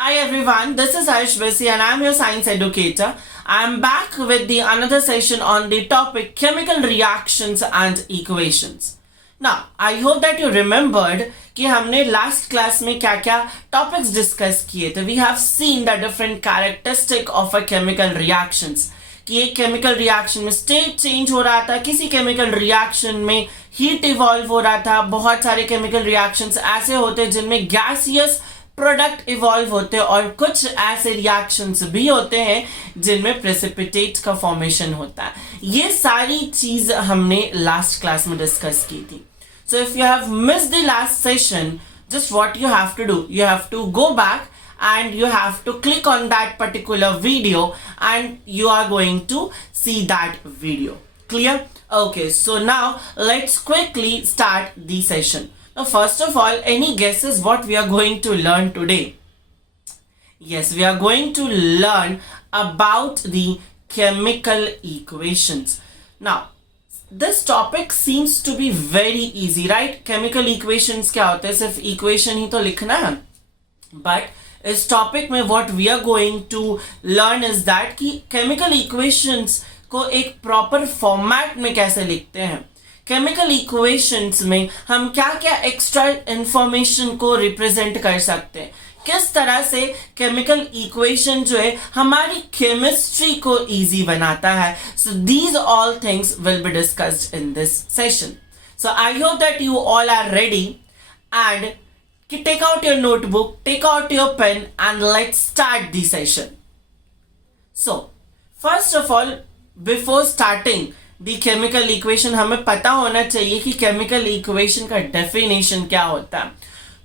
Hi everyone, this is CBSE and I am your science educator. I am back with the another session on the topic chemical reactions and equations. Now, I hope that you remembered कि हमने last class में क्या-क्या topics discuss किए थे. We have seen the different characteristic of a chemical reactions. कि एक chemical reaction में state change हो रहा था, किसी chemical reaction में heat evolve हो रहा था. बहुत सारे chemical reactions ऐसे होते हैं जिनमें gaseous प्रोडक्ट इवॉल्व होते हैं और कुछ ऐसे रिएक्शंस भी होते हैं जिनमें प्रेसिपिटेट का फॉर्मेशन होता है. ये सारी चीज हमने लास्ट क्लास में डिस्कस की थी. So if you have missed the last session, just what you have to do, you have to go back and you have to click on that particular video and you are going to see that video. Clear? Okay, so now let's quickly start the session. Now, first of all, any guesses what we are going to learn today? Yes, we are going to learn about the chemical equations. Now, this topic seems to be very easy, right? Chemical equations क्या होते हैं? सिर्फ equation ही तो लिखना है. But इस topic में what we are going to learn is that कि chemical equations को एक proper format में कैसे लिखते हैं. केमिकल इक्वेशंस में हम क्या क्या एक्स्ट्रा इंफॉर्मेशन को रिप्रेजेंट कर सकते हैं, किस तरह से केमिकल इक्वेशन जो है हमारी केमिस्ट्री को इजी बनाता है. So these all things will be discussed in this session. So I hope that you all are ready and take out your notebook, take out your pen and let's start the session. So first of all, before starting the chemical equation हमें पता होना चाहिए कि chemical equation का definition क्या होता है.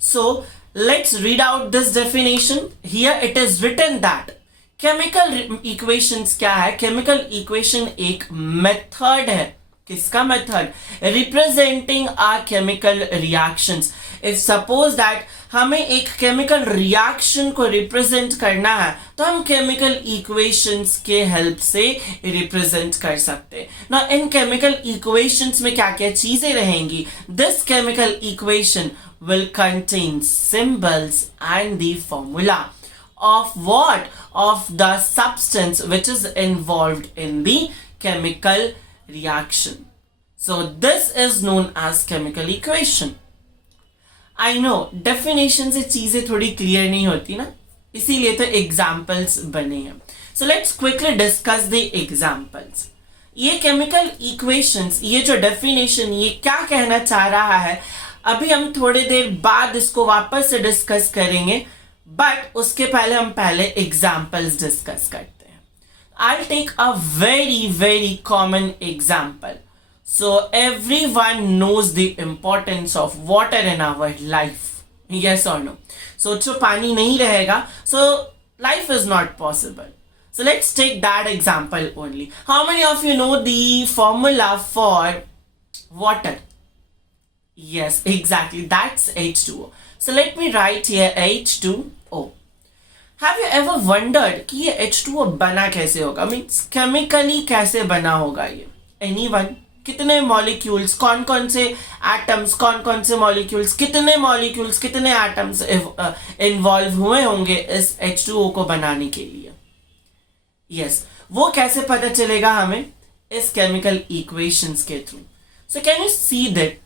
So let's read out this definition. Here it is written that chemical equations क्या है. केमिकल इक्वेशन एक मेथड है. किसका मेथड? Representing a chemical reactions. If suppose that हमें एक केमिकल रिएक्शन को रिप्रेजेंट करना है तो हम केमिकल इक्वेशंस के हेल्प से रिप्रेजेंट कर सकते हैं. ना इन केमिकल इक्वेशंस में क्या क्या चीजें रहेंगी? This chemical equation will contain symbols and the formula of what? Of the substance which is involved in the chemical reaction. So this is known as chemical equation. I know definition से चीजें थोड़ी clear नहीं होती ना, इसीलिए तो examples बने हैं. So let's quickly discuss the examples. ये केमिकल इक्वेशंस, ये जो डेफिनेशन, ये क्या कहना चाह रहा है, अभी हम थोड़ी देर बाद इसको वापस से डिस्कस करेंगे. बट उसके पहले हम एग्जाम्पल्स डिस्कस करते हैं. I'll take a very common example. So everyone knows the importance of water in our life. Yes or no? सोचो पानी नहीं रहेगा, so life is not possible. So let's take that example only. How many of you know the formula for water? Yes, exactly. That's H2O. So let me write here H2O. Have you ever wondered कि ये H2O बना कैसे होगा? Means chemically कैसे बना होगा ये? Anyone? कितने मॉलिक्यूल्स, कौन कौन से एटम्स, कौन कौन से मॉलिक्यूल्स, कितने मॉलिक्यूल्स, कितने एटम्स इन्वॉल्व हुए होंगे इस H2O को बनाने के लिए? यस, वो कैसे पता चलेगा हमें? इस केमिकल इक्वेशंस के through. So can you see that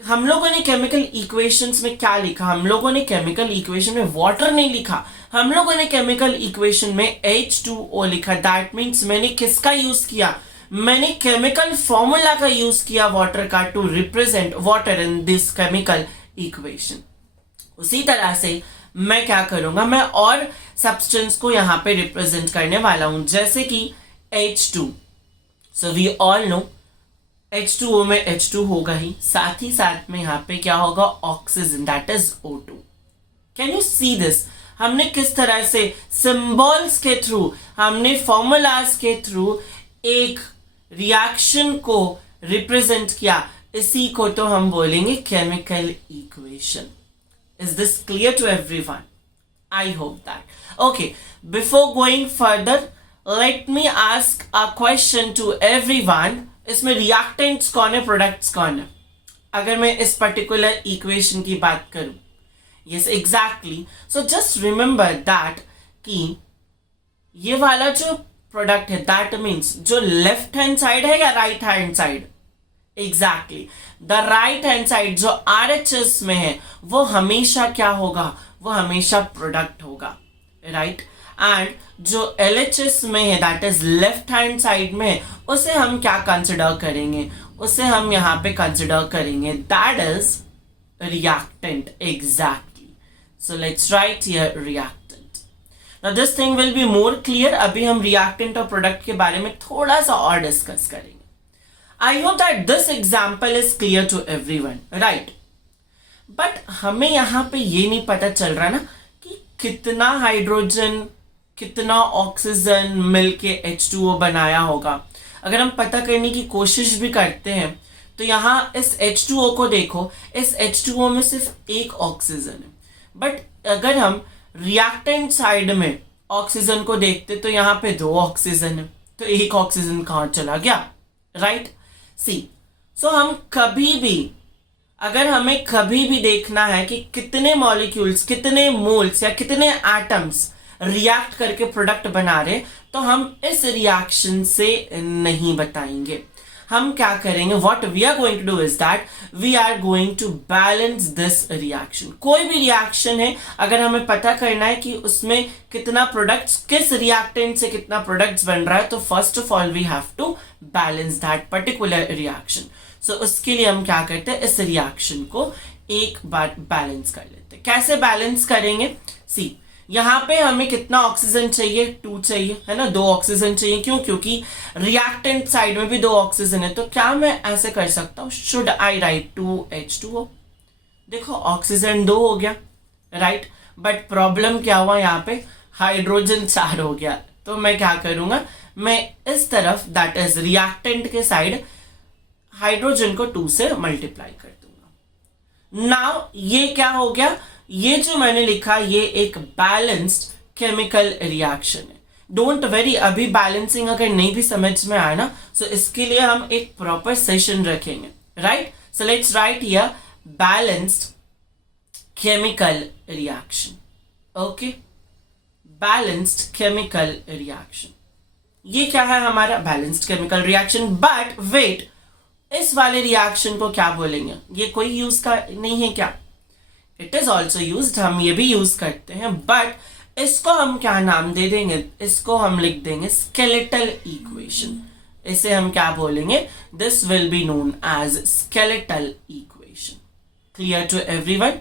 हम लोगों ने केमिकल इक्वेशंस में क्या लिखा? हम लोगों ने केमिकल इक्वेशन में वाटर नहीं लिखा, हम लोगों ने केमिकल इक्वेशन में H2O लिखा. दैट मीन्स मैंने किसका यूज किया? मैंने केमिकल फॉर्मूला का यूज किया वाटर का to represent water in this chemical equation. उसी तरह से मैं क्या करूंगा, मैं और सब्सटेंस को यहां पे रिप्रेजेंट करने वाला हूं, जैसे कि H2. So we all know H2O में H2 होगा ही, साथ ही साथ में यहां पे क्या होगा? Oxygen, that is O2. Can you see this? हमने किस तरह से सिंबल्स के थ्रू, हमने फॉर्मूलाज के थ्रू एक रिएक्शन को रिप्रेजेंट किया. इसी को तो हम बोलेंगे chemical equation. Is this clear to everyone? I hope that. Okay, before going further, let me ask a question to everyone. इसमें रिएक्टेंट्स कौन है, प्रोडक्ट्स कौन है? अगर मैं इस पर्टिकुलर इक्वेशन की बात करूं, yes exactly. So just remember that कि ये वाला जो प्रोडक्ट है दैट मीन्स जो लेफ्ट हैंड साइड है या right hand side. Exactly the right hand side जो आरएचएस में है वो हमेशा क्या होगा, वो हमेशा प्रोडक्ट होगा, राइट. एंड जो एलएचएस में है that is left hand side में है, उसे हम क्या कंसिडर करेंगे, उसे हम यहाँ पे कंसिडर करेंगे that is reactant. Exactly. So let's write here reactant. Now this thing will be more clear. अभी हम रिएक्टेंट और प्रोडक्ट के बारे में थोड़ा सा और डिस्कस करेंगे. I hope that this example is clear to everyone, right? But हमें यहाँ पे ये नहीं पता चल रहा ना कि कितना हाइड्रोजन कितना ऑक्सीजन मिलके H2O बनाया होगा. अगर हम पता करने की कोशिश भी करते हैं तो यहाँ इस H2O को देखो, इस H2O में सिर्फ एक ऑक्सीजन है. बट अगर हम रिएक्टेंट साइड में ऑक्सीजन को देखते तो यहाँ पे दो ऑक्सीजन है, तो एक ऑक्सीजन कहाँ चला गया, राइट. सी सो हम कभी भी, अगर हमें कभी भी देखना है कि कितने मॉलिक्यूल्स, कितने मोल्स या कितने एटम्स रिएक्ट करके प्रोडक्ट बना रहे, तो हम इस रिएक्शन से नहीं बताएंगे. हम क्या करेंगे, what we are going to do is that we are going to balance this reaction. कोई भी रिएक्शन है, अगर हमें पता करना है कि उसमें कितना प्रोडक्ट्स, किस रिएक्टेंट से कितना प्रोडक्ट्स बन रहा है, तो first of all we have to balance that particular reaction. So उसके लिए हम क्या करते हैं, इस रिएक्शन को एक बार बैलेंस कर लेते हैं. कैसे बैलेंस करेंगे, सी यहाँ पे हमें कितना ऑक्सीजन चाहिए, 2 चाहिए, है ना, 2 ऑक्सीजन चाहिए. क्यों, क्योंकि रिएक्टेंट साइड में भी 2 ऑक्सीजन है. तो क्या मैं ऐसे कर सकता हूँ, शुड आई राइट 2H2O. देखो ऑक्सीजन 2 हो गया, राइट. बट प्रॉब्लम क्या हुआ, यहाँ पे हाइड्रोजन 4 हो गया. तो मैं क्या करूंगा, मैं इस तरफ दैट इज रिएक्टेंट के साइड हाइड्रोजन को 2 से मल्टीप्लाई कर दूंगा. नाउ ये क्या हो गया, ये जो मैंने लिखा ये एक बैलेंस्ड केमिकल रिएक्शन है. डोंट वेरी, अभी बैलेंसिंग अगर नहीं भी समझ में आए ना, सो इसके लिए हम एक प्रॉपर सेशन रखेंगे, right. So let's write here balanced chemical reaction. Okay, balanced chemical reaction, ये क्या है हमारा balanced chemical reaction. But wait, इस वाले रिएक्शन को क्या बोलेंगे, ये कोई यूज का नहीं है क्या, इट इज ऑल्सो यूज, हम ये भी यूज करते हैं. बट इसको हम क्या नाम दे देंगे, इसको हम लिख देंगे स्केलेटल इक्वेशन. इसे हम क्या बोलेंगे, this will be known as skeletal equation. Clear to everyone?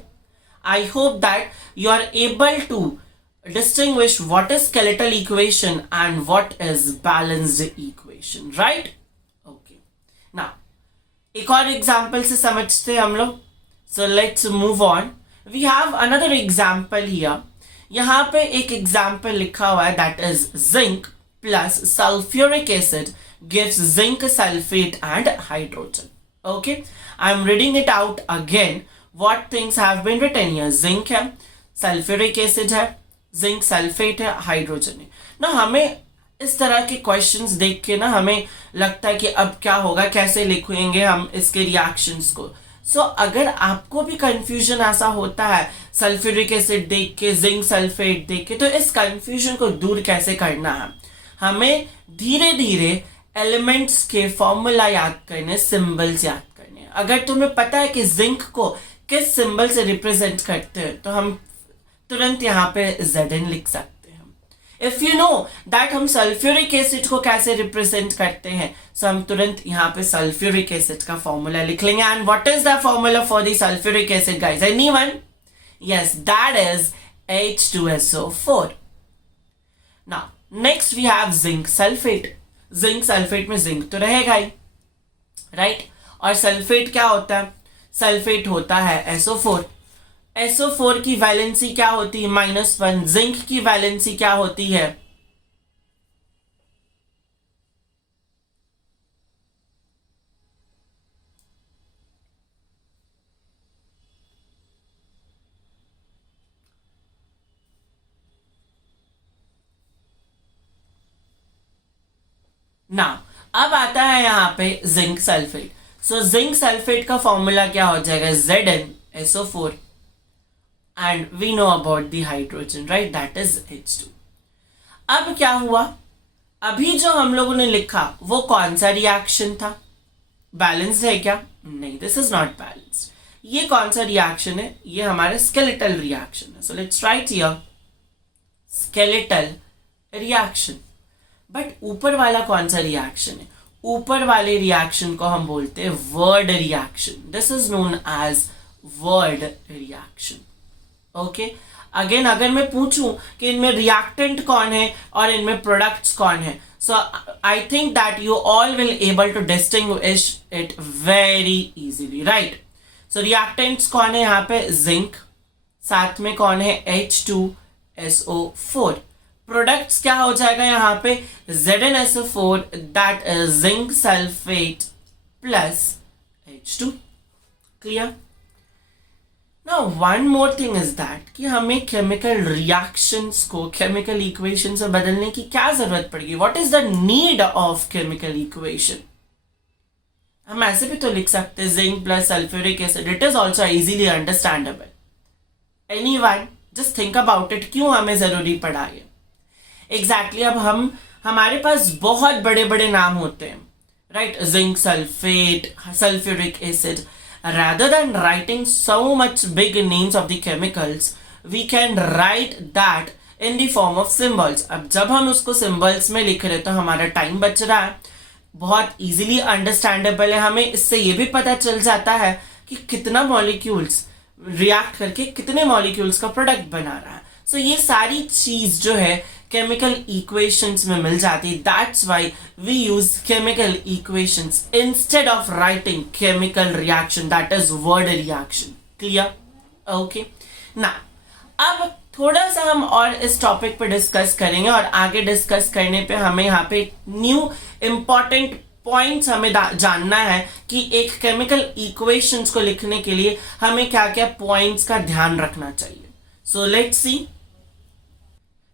I hope that you are able to distinguish what is skeletal equation and what is balanced equation, right? Okay. Now, एक और example से समझते हैं हम लोग. So let's move on. We have another example here. यहाँ पे एक एग्जाम्पल लिखा हुआ है that is zinc plus sulfuric acid gives zinc sulfate and hydrogen. Okay, I'm reading it out again. What things have been written here? Zinc है, sulfuric acid है, zinc sulphate है, hydrogen है ना. हमें इस तरह के क्वेश्चंस देख के ना हमें लगता है कि अब क्या होगा, कैसे लिखेंगे हम इसके रिएक्शंस को. सो अगर आपको भी कंफ्यूजन ऐसा होता है सल्फ्यूरिक एसिड देख के, जिंक सल्फेट देख के, तो इस कंफ्यूजन को दूर कैसे करना है, हमें धीरे धीरे एलिमेंट्स के फॉर्मूला याद करने, सिंबल्स याद करने. अगर तुम्हें पता है कि जिंक को किस सिंबल से रिप्रेजेंट करते हैं तो हम तुरंत यहाँ पे Zn लिख सकते हैं. इफ यू नो दैट हम सल्फ्यूरिक एसिड को कैसे रिप्रेजेंट करते हैं, सो हम तुरंत यहाँ पे सल्फ्यूरिक एसिड का फॉर्मूला लिख लेंगे. And what is the formula for the sulphuric acid guys, anyone? Yes, that is H2SO4. Now next we have zinc sulphate. Zinc sulphate में जिंक तो रहेगा ही, राइट. और सल्फेट क्या होता है, सल्फेट होता है SO4. SO4 की वैलेंसी क्या होती है, -1. जिंक की वैलेंसी क्या होती है, ना. अब आता है यहाँ पे zinc sulphate. So zinc sulphate का फॉर्मूला क्या हो जाएगा, ZnSO4. and we know about the hydrogen, right? That is H2. अब क्या हुआ, अभी जो हम लोगों ने लिखा वो कौन सा रिएक्शन था? बैलेंस्ड है क्या? नहीं, दिस इज नॉट बैलेंस्ड. ये कौन सा रिएक्शन है? ये हमारे स्केलेटल रिएक्शन है. So let's write here skeletal reaction. But ऊपर वाला कौन सा रिएक्शन है? ऊपर वाले रिएक्शन को हम बोलते हैं word reaction. This is known as word reaction. Okay, again अगर मैं पूछूं कि इनमें रिएक्टेंट कौन है और इनमें प्रोडक्ट्स कौन है, so I think that you all will able to distinguish it very easily, right? So reactants कौन है यहाँ पे? जिंक. साथ में कौन है? H2SO4. प्रोडक्ट्स क्या हो जाएगा यहाँ पे? ZnSO4, that is zinc sulphate plus H2. Clear? Now one more thing is that कि हमें केमिकल रिएक्शंस को केमिकल इक्वेशन से बदलने की क्या जरूरत पड़ेगी? What is the need of chemical equation? हम ऐसे भी तो लिख सकते हैं zinc plus sulphuric acid. It is also easily understandable. Anyone just think about it, क्यों हमें जरूरी पड़ा ये? एग्जैक्टली अब हमारे पास बहुत बड़े बड़े नाम होते हैं, right? Zinc sulphate, sulphuric acid. Rather than writing so much big names of the chemicals, we can write that in the form of symbols. अब जब हम उसको symbols में लिख रहे तो हमारा टाइम बच रहा है, बहुत easily understandable है. हमें इससे ये भी पता चल जाता है कि कितना मॉलिक्यूल्स रिएक्ट करके कितने मॉलिक्यूल्स का प्रोडक्ट बना रहा है. सो ये सारी चीज जो है केमिकल इक्वेशंस में मिल जाती है. That's why we use chemical equations instead of writing chemical reaction, that is word reaction. Clear? Okay. ना अब थोड़ा सा हम और इस टॉपिक पे डिस्कस करेंगे और आगे डिस्कस करने पे हमें यहाँ पे न्यू इंपॉर्टेंट पॉइंट्स हमें जानना है कि एक केमिकल इक्वेशंस को लिखने के लिए हमें क्या क्या पॉइंट्स का ध्यान रखना चाहिए. So let's see.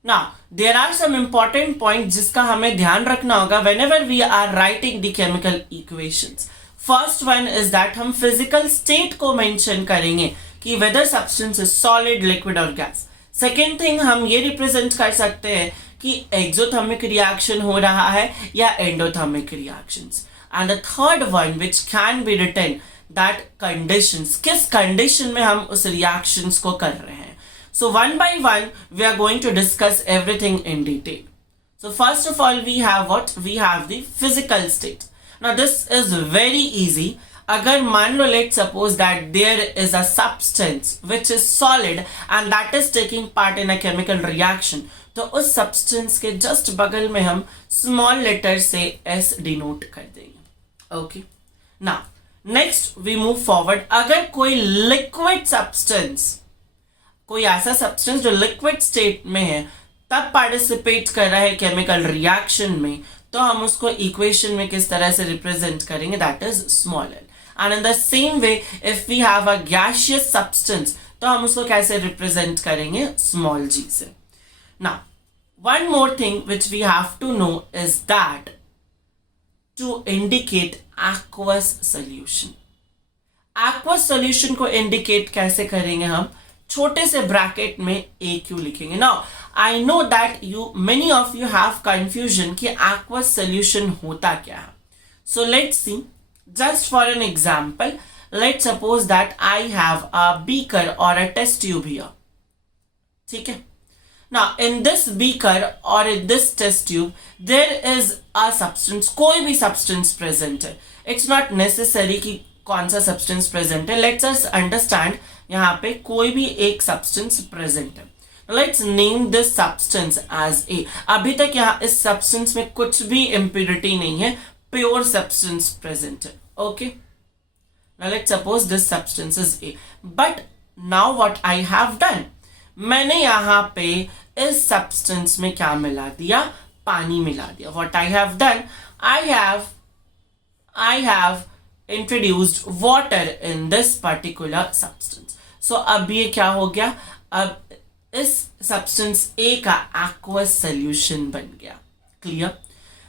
Now, there are some important points जिसका हमें ध्यान रखना होगा whenever we are writing the chemical equations. First one is that हम physical state को mention करेंगे कि whether substance is solid, liquid or gas. Second thing हम ये represent कर सकते हैं कि exothermic reaction हो रहा है या endothermic reactions. And the third one which can be written that conditions, किस condition में हम उस reactions को कर रहे हैं. So one by one, we are going to discuss everything in detail. So first of all, we have what? We have the physical state. Now this is very easy. अगर मान लो let's suppose that there is a substance which is solid and that is taking part in a chemical reaction, तो उस substance के just बगल में हम small letter से S denote कर देंगे. Okay. Now next we move forward. अगर कोई liquid substance, कोई ऐसा सब्सटेंस जो लिक्विड स्टेट में है तब पार्टिसिपेट कर रहा है केमिकल रिएक्शन में, तो हम उसको इक्वेशन में किस तरह से रिप्रेजेंट करेंगे? That is small l. And in the same way if we have a gaseous substance तो हम उसको कैसे रिप्रेजेंट करेंगे? स्मॉल जी से. Now one more thing which we have to know is that to indicate aqueous solution. Aqueous solution को indicate कैसे करेंगे? हम छोटे से ब्रैकेट में ए क्यू लिखेंगे. Now I know that many of you have confusion कि एक्वस सोल्यूशन होता क्या है. So let's see. Just for an example, let's suppose that I have a beaker और अ टेस्ट ट्यूब हियर. ठीक है. Now in this beaker और in this test tube there is a substance, कोई भी substance present है. It's not necessary कि कौन सा सब्सटेंस प्रेजेंट है. लेट्स अस अंडरस्टैंड यहाँ पे कोई भी एक सब्सटेंस प्रेजेंट है. Let's name this substance as A. अभी तक यहाँ इस सब्सटेंस में कुछ भी इम्प्योरिटी नहीं है, प्योर सब्सटेंस प्रेजेंट है. Okay. Now let's suppose this substance is a. But now what I have done, मैंने यहाँ पे इस सब्सटेंस में क्या मिला दिया? पानी मिला दिया. What I have done, I have introduced water in this particular substance. So अब ये क्या हो गया? अब इस substance A का aqueous solution बन गया. Clear?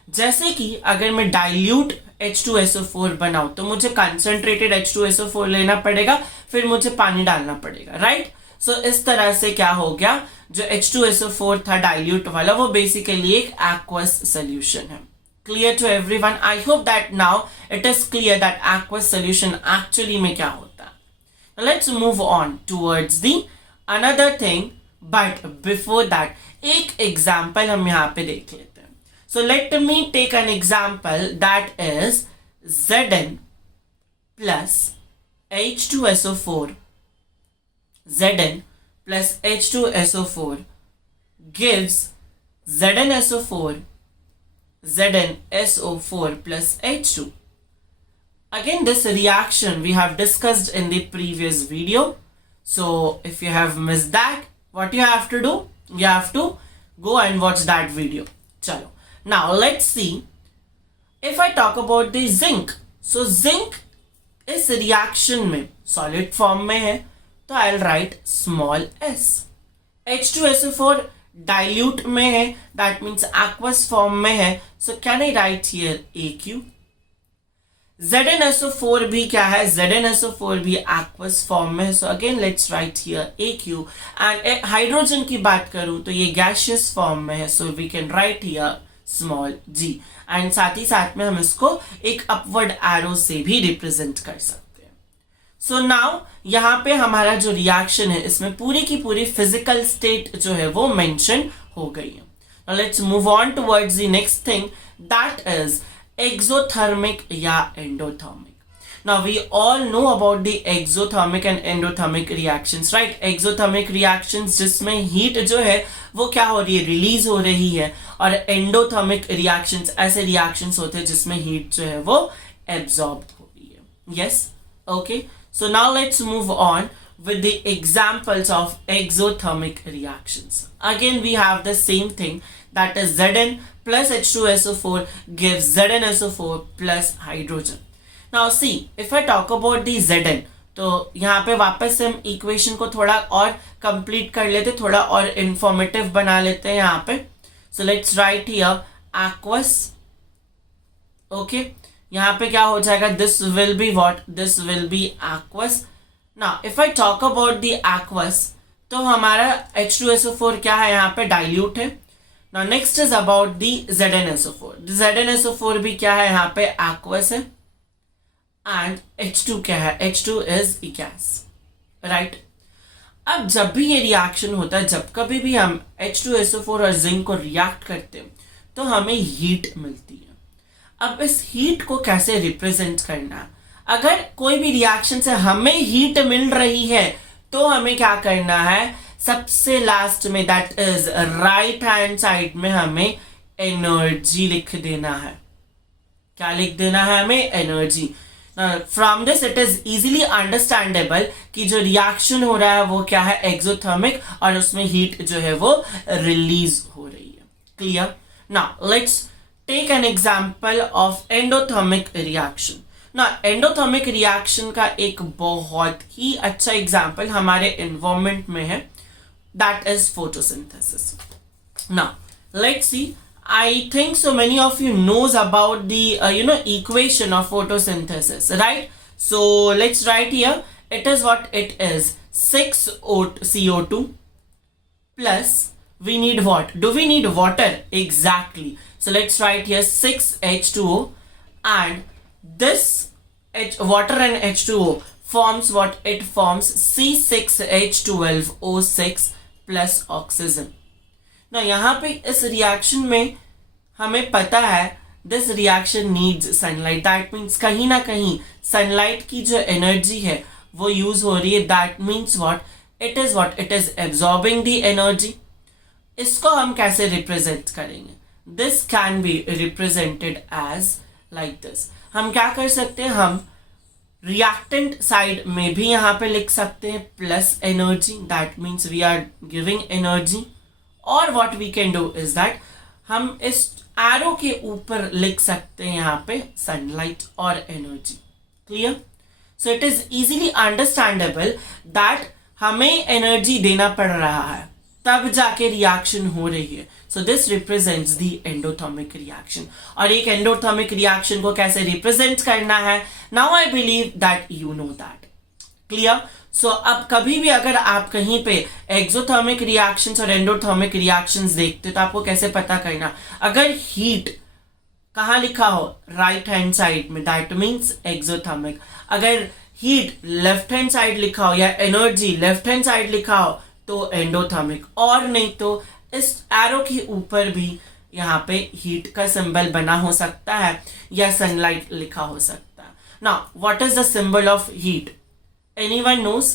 जैसे कि अगर मैं dilute H2SO4 बनाऊं तो मुझे concentrated H2SO4 लेना पड़ेगा, फिर मुझे पानी डालना पड़ेगा, right? सो इस तरह से क्या हो गया, जो H2SO4 था डाइल्यूट वाला, वो बेसिकली एक एक्वस सोल्यूशन है. Clear to everyone? I hope that now it is clear that aqueous solution actually में क्या होता है. Let's move on towards the another thing, but before that एक एग्जाम्पल हम यहाँ पे देख लेते हैं. So let me take an example that is Zn plus H2SO4. Zn plus H2SO4 gives ZnSO4, ZnSO4 plus H2. Again, this reaction we have discussed in the previous video. So if you have missed that, what you have to do? You have to go and watch that video. Chalo. Now let's see. If I talk about the zinc, so zinc इस reaction में solid form में है, तो I will write small s. H2SO4 dilute में है, that means aqueous form में है, so can I right here AQ. ZnSO4 भी क्या है, ZnSO4 भी एक्वस फॉर्म में है, so again let's write here AQ. And hydrogen की बात करूं तो ये गैसियस फॉर्म में है, so we can write here small g. And साथ ही साथ में हम इसको एक अपवर्ड एरो से भी रिप्रेजेंट कर सकते हैं. सो नाउ यहाँ पे हमारा जो रिएक्शन है, इसमें पूरी की पूरी फिजिकल स्टेट जो है वो मेंशन हो गई है. Now let's move on towards the next thing, that is exothermic या endothermic. Now we all know about the exothermic and endothermic reactions, right? Exothermic reactions जिसमें heat जो है वो क्या हो रही है, रिलीज हो रही है, और endothermic reactions ऐसे reactions होते हैं जिसमें heat जो है वो absorb हो रही है. Yes? Okay. So now let's move on with the examples of exothermic reactions. Again we have the same thing, that is Zn plus H2SO4 gives ZnSO4 plus hydrogen. Now see, if I talk about the Zn, तो यहाँ पे वापस से हम equation को थोड़ा और complete कर लेते, थोड़ा और इंफॉर्मेटिव बना लेते हैं यहाँ पे. सो let's write here aqueous. Okay, यहाँ पे क्या हो जाएगा, this will be what, this will B aqueous. Now if I talk about the aqueous, तो हमारा H2SO4 क्या है, यहाँ पे डाइल्यूट है. Now next is about the ZnSO4. ZnSO4 भी क्या है, यहाँ पे एक्वस है. एंड H2 क्या है, H2 इज गैस, राइट. अब जब भी ये रिएक्शन होता है, जब कभी भी हम H2SO4 और जिंक को रिएक्ट करते हैं, तो हमें हीट मिलती है. अब इस हीट को कैसे रिप्रेजेंट करना है, अगर कोई भी रिएक्शन से हमें हीट मिल रही है, तो हमें क्या करना है, सबसे लास्ट में that is right hand side में हमें एनर्जी लिख देना है. क्या लिख देना है हमें, energy. From this it is easily understandable कि जो रिएक्शन हो रहा है वो क्या है, एक्सोथर्मिक, और उसमें हीट जो है वो रिलीज हो रही है. Clear? Now let's take an example of endothermic reaction. ना एंडोथर्मिक रिएक्शन का एक बहुत ही अच्छा एग्जांपल हमारे एनवायरनमेंट में है, that is photosynthesis. Now let's see, I think so many of you knows about the equation of photosynthesis, right? So let's write here. It is what it is, 6 CO2 plus we need what? Do we need water? Exactly. So let's write here 6 H2O, and this water and H2O forms what? It forms C6H12O6 plus oxygen. ना यहाँ पे इस reaction में हमें पता है this reaction needs sunlight, that means कहीं ना कहीं सनलाइट की जो एनर्जी है वो यूज हो रही है. That means what, it is absorbing the energy. इसको हम कैसे रिप्रेजेंट करेंगे, this can be represented as like this. हम क्या कर सकते हैं, हम रिएक्टेंट साइड में भी यहाँ पे लिख सकते हैं plus energy, that means we are giving energy. और what we can do is that हम इस एरो के ऊपर लिख सकते हैं यहाँ पे सनलाइट और energy. Clear? So it is easily understandable that हमें एनर्जी देना पड़ रहा है, तब जाके रिएक्शन हो रही है. So this represents the endothermic reaction. और एक एंडोथर्मिक रिएक्शन को कैसे रिप्रेजेंट करना है, now I believe that you know that. Clear? So अब कभी भी अगर आप कहीं पे एक्सोथर्मिक रिएक्शंस और एंडोथर्मिक रिएक्शंस देखते तो आपको कैसे पता करना, अगर हीट कहाँ लिखा हो राइट हैंड साइड में दैट मीन्स एक्सोथर्मिक, अगर हीट लेफ्ट हैंड साइड लिखा हो या एनर्जी लेफ्ट हैंड साइड लिखा हो तो एंडोथर्मिक, और नहीं तो इस एरो के ऊपर भी यहाँ पे हीट का सिंबल बना हो सकता है या सनलाइट लिखा हो सकता है. Now what is the symbol of heat? Anyone knows?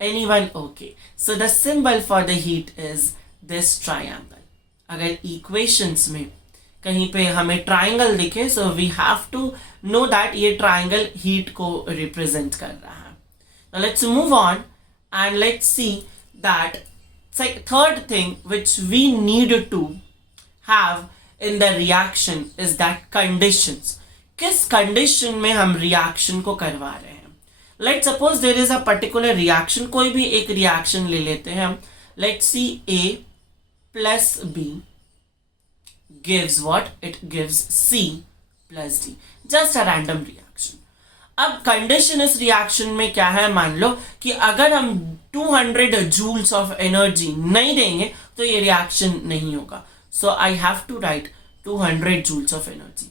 Anyone? Okay. So the symbol for the heat is this triangle. अगर equations में कहीं पे हमें triangle दिखे, so we have to know that ये triangle heat को represent कर रहा है. Now let's move on and let's see that third thing which we need to have in the reaction is that conditions. किस condition में हम reaction को करवा रहे हैं? Let suppose there is a particular reaction, कोई भी एक रिएक्शन ले लेते हैं हम. Let see A plus B gives what? It gives C plus D. Just a random reaction. अब कंडीशन इस रिएक्शन में क्या है? मान लो कि अगर हम 200 जूल्स ऑफ एनर्जी नहीं देंगे तो ये रिएक्शन नहीं होगा. So I have to write 200 joules of energy.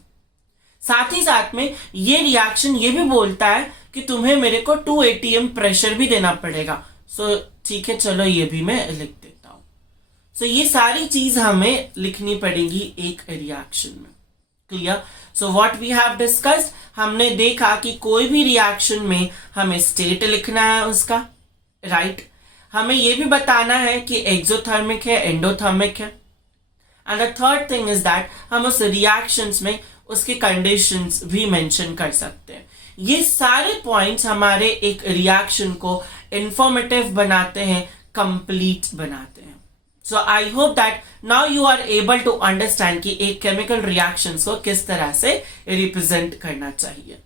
साथ ही साथ में ये रिएक्शन ये भी बोलता है कि तुम्हें मेरे को 2 atm प्रेशर भी देना पड़ेगा. सो ठीक है, चलो ये भी मैं लिख देता हूं. सो ये सारी चीज हमें लिखनी पड़ेगी एक रिएक्शन में. Clear? So what we have discussed, हमने देखा कि कोई भी रिएक्शन में हमें स्टेट लिखना है उसका, राइट? हमें ये भी बताना है कि एक्सोथर्मिक है एंडोथर्मिक है. And the third thing is that हम उस रिएक्शंस में उसके कंडीशंस भी मेंशन कर सकते हैं. ये सारे पॉइंट्स हमारे एक रिएक्शन को इंफॉर्मेटिव बनाते हैं, कंप्लीट बनाते हैं. So I hope that now you are able to understand कि एक केमिकल रिएक्शंस को किस तरह से रिप्रेजेंट करना चाहिए.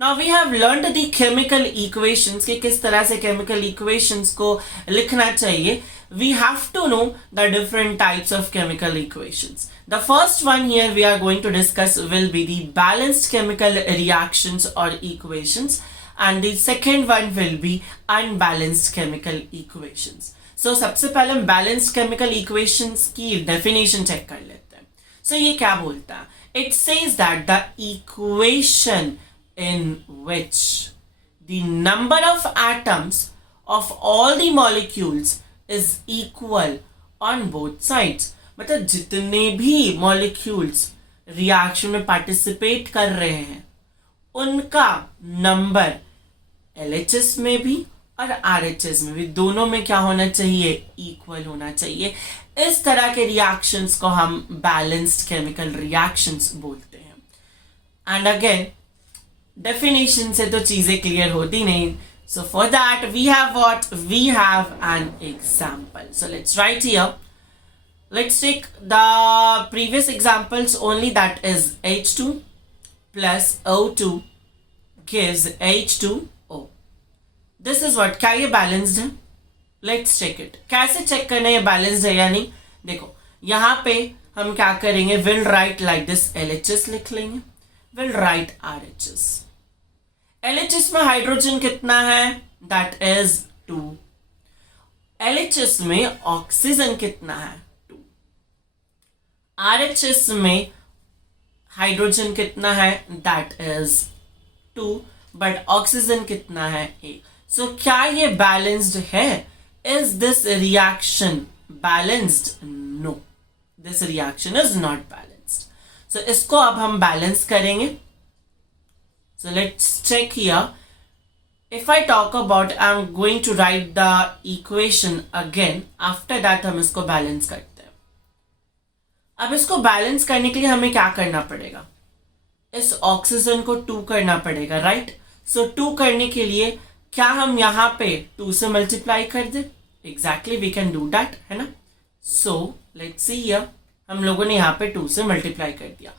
Now we have learned the chemical equations कि किस तरह से केमिकल इक्वेशंस को लिखना चाहिए. We have to know the different types of chemical equations. The first one here we are going to discuss will be the balanced chemical reactions or equations, and the second one will be unbalanced chemical equations. So सबसे पहले हम balanced chemical equations की definition check कर लेते हैं. So ये क्या बोलता है? It says that the equation in which the number of atoms of all the molecules is equal on both sides. मतलब जितने भी मॉलिक्यूल्स रिएक्शन में पार्टिसिपेट कर रहे हैं उनका नंबर LHS में भी और RHS में भी, दोनों में क्या होना चाहिए? इक्वल होना चाहिए. इस तरह के रिएक्शंस को हम बैलेंस्ड केमिकल रिएक्शंस बोलते हैं. एंड अगेन डेफिनेशन से तो चीजें क्लियर होती नहीं. So for that we have what? We have an example. So let's write here. Let's take the previous examples only, that is H2 plus O2 gives H2O. This is what? क्या ये balanced है? Let's check it. कैसे check करना ये balanced है या नहीं? देखो यहाँ पे हम क्या करेंगे? We'll write like this. LHS लिख लेंगे. We'll write RHS. LHS में हाइड्रोजन कितना है? That is 2. LHS में ऑक्सीजन कितना है? 2. RHS में हाइड्रोजन कितना है? दैट इज 2, बट ऑक्सीजन कितना है? 1. सो क्या ये बैलेंस्ड है? Is this reaction balanced? No, this reaction is not balanced. So इसको अब हम बैलेंस करेंगे. So let's check here. If I talk about, I'm going to write the equation again. After that हम इसको बैलेंस करते हैं. अब इसको बैलेंस करने के लिए हमें क्या करना पड़ेगा? इस ऑक्सीजन को 2 करना पड़ेगा, राइट? सो 2 करने के लिए क्या हम यहाँ पे 2 से मल्टीप्लाई कर दे? Exactly we can do that, है ना? सो लेट्स सी हियर, हम लोगों ने यहाँ पे 2 से मल्टीप्लाई कर दिया.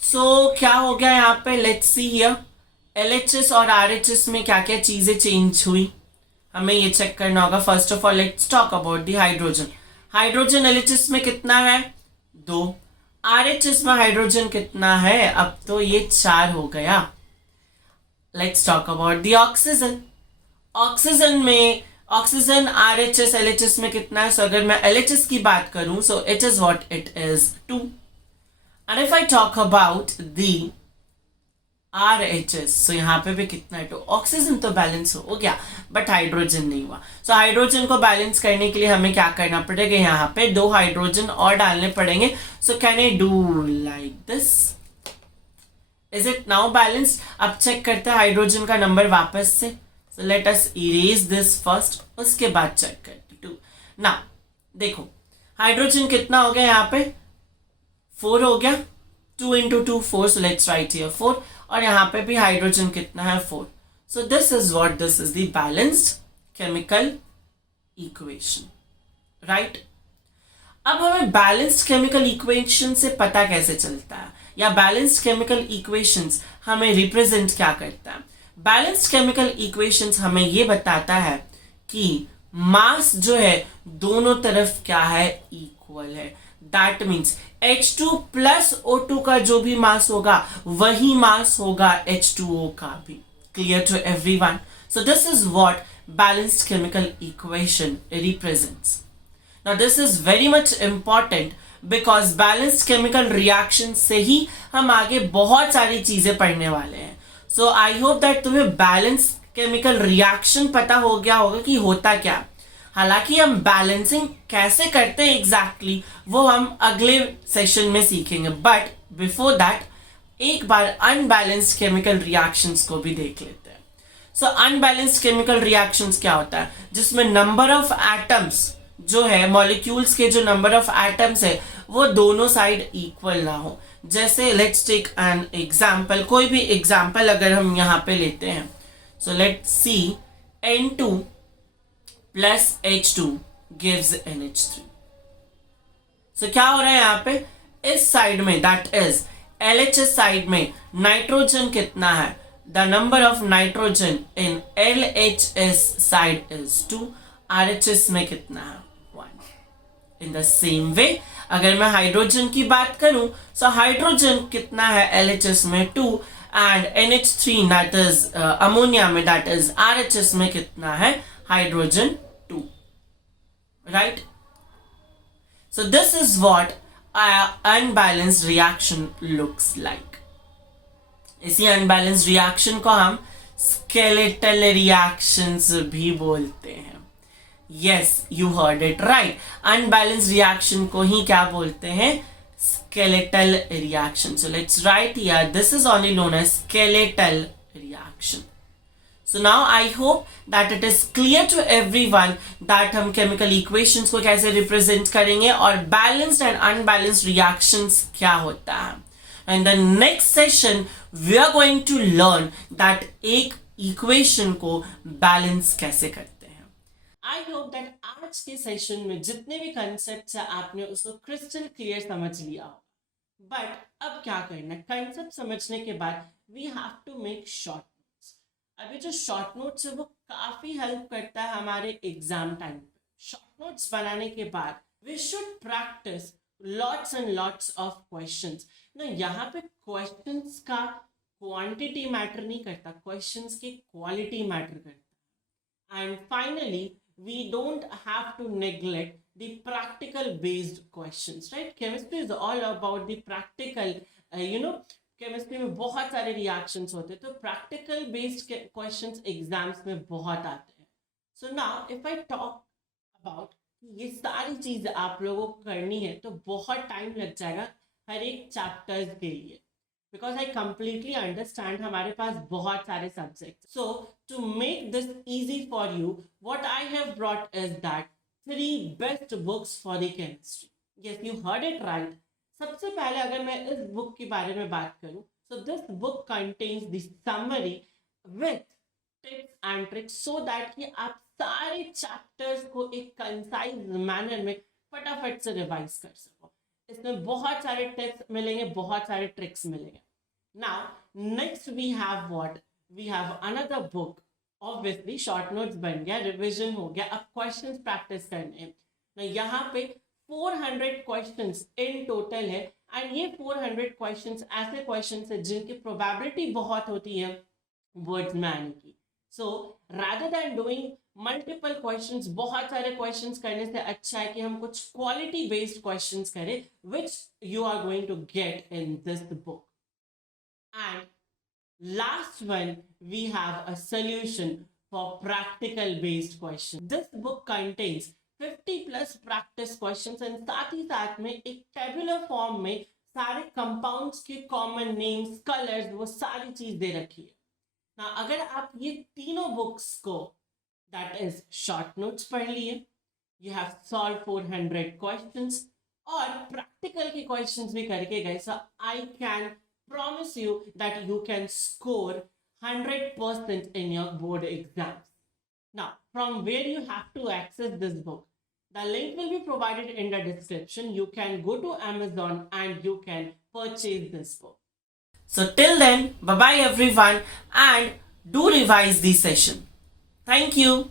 सो क्या हो गया यहाँ पे? Let's see here. LHS और RHS में क्या क्या चीजें चेंज हुई हमें ये चेक करना होगा. First of all let's talk about the hydrogen. Hydrogen LHS में कितना है? 2. RHS में हाइड्रोजन कितना है? अब तो ये 4 हो गया. Let's talk about the oxygen. Oxygen में, ऑक्सीजन RHS LHS में कितना है? सो अगर मैं LHS की बात करूं, so it is what it is 2. And if I talk about the RHS, सो यहाँ पे भी कितना है? 2. ऑक्सीजन तो बैलेंस हो गया, बट हाइड्रोजन नहीं हुआ. सो हाइड्रोजन को बैलेंस करने के लिए हमें क्या करना पड़ेगा? यहाँ पे 2 हाइड्रोजन और डालने पड़ेंगे. So can I do like this? Is it now balanced? अब चेक करते हैं हाइड्रोजन का नंबर वापस से. So let us erase this first, उसके बाद चेक करते 2. ना देखो हाइड्रोजन कितना हो गया? यहाँ पे 4 हो गया. 2 into 2 4, so let's write here 4. और यहाँ पे भी हाइड्रोजन कितना है? 4. So this is what, this is the balanced chemical equation, right? अब हमें बैलेंस्ड केमिकल इक्वेशन से पता कैसे चलता है, या बैलेंस्ड केमिकल इक्वेशंस हमें रिप्रेजेंट क्या करता है? बैलेंस्ड केमिकल इक्वेशंस हमें ये बताता है कि मास जो है दोनों तरफ क्या है? इक्वल है. That means H2 plus O2 का जो भी मास होगा वही मास होगा H2O का भी. Clear to everyone? So this is what balanced chemical equation represents. Now this is very much important because balanced chemical reaction से ही हम आगे बहुत सारी चीजें पढ़ने वाले हैं. So I hope that तुम्हें balanced chemical reaction पता हो गया होगा कि होता क्या. हालांकि हम बैलेंसिंग कैसे करते हैं एग्जैक्टली वो हम अगले सेशन में सीखेंगे, बट बिफोर दैट एक बार अनबैलेंस्ड केमिकल रिएक्शंस को भी देख लेते हैं. सो अनबैलेंस्ड केमिकल रिएक्शंस क्या होता है? जिसमें नंबर ऑफ एटम्स जो है, मॉलिक्यूल्स के जो नंबर ऑफ एटम्स है वो दोनों साइड इक्वल ना हो. जैसे लेट्स टेक एन एग्जाम्पल, कोई भी एग्जाम्पल अगर हम यहाँ पे लेते हैं. So let's see N2 plus H2 gives NH3. सो क्या हो रहा है यहाँ पे? इस साइड में दैट इज LHS साइड में नाइट्रोजन कितना है? The number of nitrogen in LHS side is 2. RHS में कितना है? 1. इन द सेम वे अगर मैं हाइड्रोजन की बात करूं, सो हाइड्रोजन कितना है LHS में? 2. And NH3 that is ammonia में दैट इज RHS में कितना है? Hydrogen 2. Right? So this is what unbalanced reaction looks like. इसी अनबैलेंस्ड रिएक्शन को हम स्केलेटल रिएक्शंस भी बोलते हैं. Yes, you heard it right. Unbalanced reaction को ही क्या बोलते हैं? Skeletal reaction. So let's write here this is only known as skeletal reaction. So now I hope that it is clear to everyone that हम chemical equations को कैसे represent करेंगे और balanced and unbalanced reactions क्या होता है. And the next session we are going to learn that एक equation को balance कैसे करते हैं. I hope that आज के सेशन में जितने भी concepts है आपने उसको crystal clear समझ लिया हो. But अब क्या करना है? concept समझने के बाद we have to make short. अभी जो शॉर्ट नोट्स है वो काफी हेल्प करता है हमारे एग्जाम टाइम पे. शॉर्ट नोट्स बनाने के बाद we should practice lots and lots of questions. ना यहाँ पे क्वेश्चंस का क्वांटिटी मैटर नहीं करता, क्वेश्चंस की क्वालिटी मैटर करता है. And finally we don't have to neglect the practical based questions. Right? Chemistry is all about the practical, chemistry में बहुत सारे रिएक्शंस होते हैं, तो प्रैक्टिकल बेस्ड क्वेश्चंस एग्जाम्स में बहुत आते हैं. So now if I talk about ये सारी चीज आप लोगों को करनी है तो बहुत टाइम लग जाएगा हर एक चैप्टर्स के लिए, बिकॉज आई कंप्लीटली अंडरस्टैंड हमारे पास बहुत सारे subject. So to make this easy for you what I have brought is that 3 best books for the chemistry. Yes, you heard it right. सबसे पहले अगर मैं इस बुक के बारे में बात करूं, so this book contains the summary with tips and tricks so that कि आप सारे चैप्टर्स को एक कंसाइज मैनर में फटाफट से रिवाइज कर सको. इसमें बहुत सारे टिप्स मिलेंगे, बहुत सारे ट्रिक्स मिलेंगे. Now next we have what? We have another book. Obviously short notes बन गया, रिविजन हो गया, अब क्वेश्चंस प्रैक्टिस करने हैं. यहाँ पे 400 क्वेश्चंस इन टोटल है एंड ये 400 क्वेश्चंस ऐसे क्वेश्चंस है जिनकी प्रोबेबिलिटी बहुत होती है वर्ड्स में आने की. So rather than doing multiple questions, बहुत सारे questions करने से अच्छा है कि हम कुछ quality based questions करें which you are going to get in this book. And last one, we have a solution for practical based questions. This book contains 50 plus practice questions and साथ ही साथ में एक tabular form में सारे compounds के common names, colors, वो सारी चीज दे रखी है. ना अगर आप ये तीनों बुक्स को दैट इज शॉर्ट नोट्स पढ़ लिए, यू हैव सॉल्व 400 क्वेश्चंस और प्रैक्टिकल के क्वेश्चंस भी करके गए, so I can promise you that you can score 100% in your board exams. Now, from where you have to access this book? The link will be provided in the description. You can go to Amazon and you can purchase this book. So till then, bye bye everyone, and do revise the session. Thank you.